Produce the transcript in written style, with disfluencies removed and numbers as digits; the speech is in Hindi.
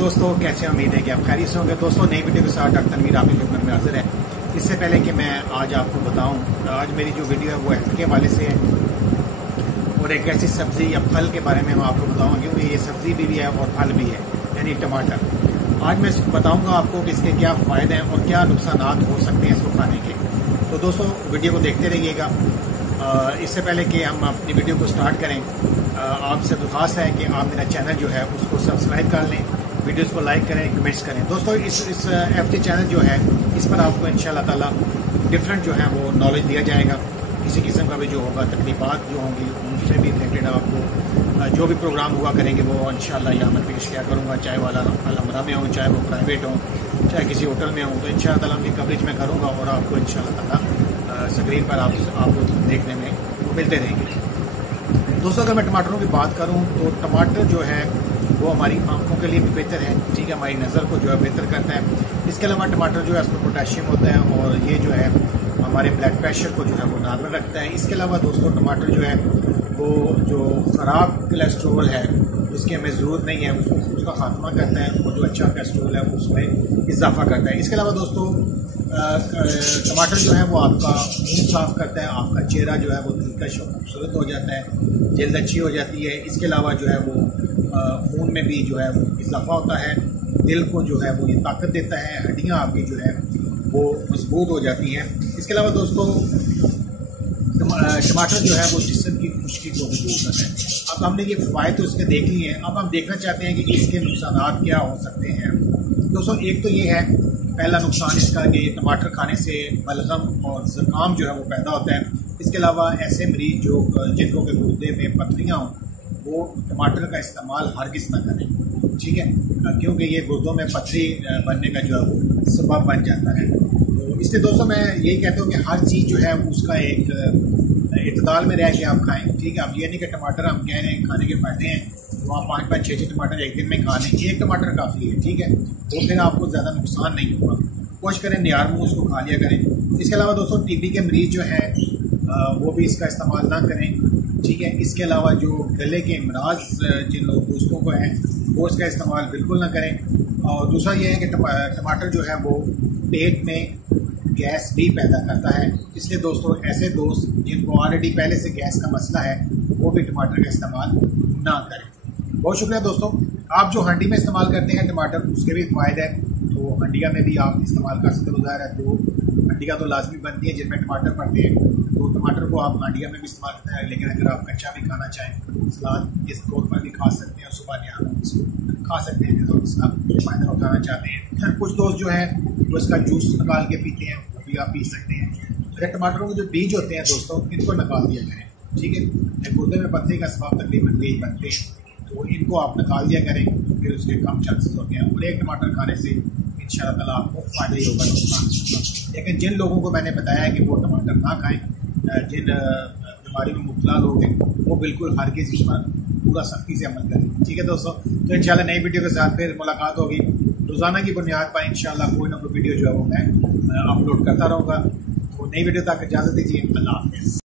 दोस्तों, कैसे उम्मीद है कि आप खैरियत से होंगे। दोस्तों, नई वीडियो के साथ डॉक्टर तनवीर आपकी खिदमत में हाजिर है। इससे पहले कि मैं आज आपको बताऊं, आज मेरी जो वीडियो है वो हेल्थ के हवाले से है और एक ऐसी सब्जी या फल के बारे में मैं आपको बताऊंगा, क्योंकि ये सब्जी भी है और फल भी है, यानी टमाटर। आज मैं बताऊंगा आपको कि इसके क्या फ़ायदे हैं और क्या नुकसान हो सकते हैं इसको खाने के। तो दोस्तों, वीडियो को देखते रहिएगा। इससे पहले कि हम अपनी वीडियो को स्टार्ट करें, आपसे दरख्वास्त है कि आप मेरा चैनल जो है उसको सब्सक्राइब कर लें, वीडियोस को लाइक करें, कमेंट्स करें। दोस्तों, इस FJ चैनल जो है इस पर आपको इंशाल्लाह ताला डिफरेंट जो है वो नॉलेज दिया जाएगा। किसी किस्म का भी जो होगा तकलीफात जो होंगी उनसे भी रिलेटेड आपको जो भी प्रोग्राम हुआ करेंगे वो इंशाल्लाह यहाँ मैं पेश किया करूँगा, चाहे वो अलमरा में हो, चाहे वो प्राइवेट हो, चाहे किसी होटल में हो। तो इंशाल्लाह ताला उनकी कवरेज मैं करूँगा और आपको इंशाल्लाह ताला स्क्रीन पर आपको देखने में वो मिलते रहेंगे। दोस्तों, अगर मैं टमाटरों की बात करूँ तो टमाटर जो है वो हमारी आंखों के लिए भी बेहतर है, ठीक है, हमारी नज़र को जो है बेहतर करता है। इसके अलावा टमाटर जो है उसमें पोटेशियम होता है और ये जो है हमारे ब्लड प्रेशर को जो है वो नॉर्मल रखता है। इसके अलावा दोस्तों, टमाटर जो है वो जो ख़राब कोलेस्ट्रोल है उसकी हमें ज़रूरत नहीं है, उसका खात्मा करता है और जो अच्छा कोलेस्ट्रोल है उसमें इजाफा करता है। इसके अलावा दोस्तों, टमाटर जो है वो आपका मुंह साफ़ करता है, आपका चेहरा जो है वो दिलकश और खूबसूरत हो जाता है, जल्द अच्छी हो जाती है। इसके अलावा जो है वो खून में भी जो है वो इजाफा होता है, दिल को जो है वो ये ताकत देता है, हड्डियाँ आपकी जो है वो मजबूत हो जाती हैं। इसके अलावा दोस्तों, टमाटर जो है वो जिस्म की खुश्की को भी दूर करता है। अब हमने ये फ़वायद तो इसके देख लिए हैं, अब हम देखना चाहते हैं कि इसके नुकसान क्या हो सकते हैं। दोस्तों, एक तो ये है, पहला नुकसान इसका कि टमाटर खाने से बलगम और ज़ुकाम जो है वो पैदा होता है। इसके अलावा ऐसे मरीज जिनको के गुर्दे में पथरियाँ हों वो टमाटर का इस्तेमाल हरगिज़ ना करें, ठीक है, क्योंकि ये गुर्दों में पथरी बनने का जो है वो सबब बन जाता है। तो इसलिए दोस्तों, मैं यही कहता हूँ कि हर चीज़ जो है उसका एक इतदाल में रह के आप खाएं, ठीक है। अब ये नहीं कि टमाटर हम कह रहे हैं खाने के फायदे हैं तो आप 5-5, 6-6 टमाटर एक दिन में खा लें, एक टमाटर काफ़ी है, ठीक है, तो फिर आपको ज़्यादा नुकसान नहीं होगा। कोशिश करें नियार मुँह उसको खा लिया करें। इसके अलावा दोस्तों, TB के मरीज़ जो हैं वो भी इसका इस्तेमाल ना करें, ठीक है। इसके अलावा जो गले के अमराज जिन दोस्तों को हैं वो इसका इस्तेमाल बिल्कुल ना करें। और दूसरा ये है कि टमाटर जो है वो पेट में गैस भी पैदा करता है, इसलिए दोस्तों ऐसे दोस्त जिनको ऑलरेडी पहले से गैस का मसला है वो भी टमाटर का इस्तेमाल ना करें। बहुत शुक्रिया दोस्तों। आप जो हंडी में इस्तेमाल करते हैं टमाटर, उसके भी फ़ायदे हैं, तो हंडिया में भी आप इस्तेमाल कर सकते हो। ज़ाहिर है तो हंडिया तो लाजमी बनती है जिनमें टमाटर पड़ते हैं, तो टमाटर को आप हंडिया में भी इस्तेमाल करते हैं। लेकिन अगर आप कच्चा भी खाना चाहें, सलाद के तौर पर भी खा सकते हैं, सुबह निहार इसको खा सकते हैं और इसका फ़ायदा उठाना चाहते हैं। कुछ दोस्त जो हैं वो इसका जूस निकाल के पीते हैं, वो भी आप पी सकते हैं। अगर टमाटरों के जो बीज होते हैं दोस्तों, इनको निकाल दिया करें, ठीक है। गुर्दे में पथरी का सबब तकरीबन यही बनते हैं, तो इनको आप निकाल दिया करें, फिर उसके कम चांसेस होते हैं। और एक टमाटर खाने से इंशाल्लाह ताला आपको फ़ायदा ही होगा, नुकसान होगा। लेकिन जिन लोगों को मैंने बताया है कि वो टमाटर ना खाएं, जिन बीमारी में मुब्तला लोग हैं, वो बिल्कुल हरगिज़ इस पर पूरा सख्ती से अमल करें, ठीक है दोस्तों। तो इंशाल्लाह नई वीडियो के साथ फिर मुलाकात होगी। रोज़ाना की बुनियाद पर इंशाल्लाह कोई ना कोई वीडियो जो है वो मैं अपलोड करता रहूँगा। तो नई वीडियो तक इजाज़त दीजिए। अल्लाह हाफ़िज़।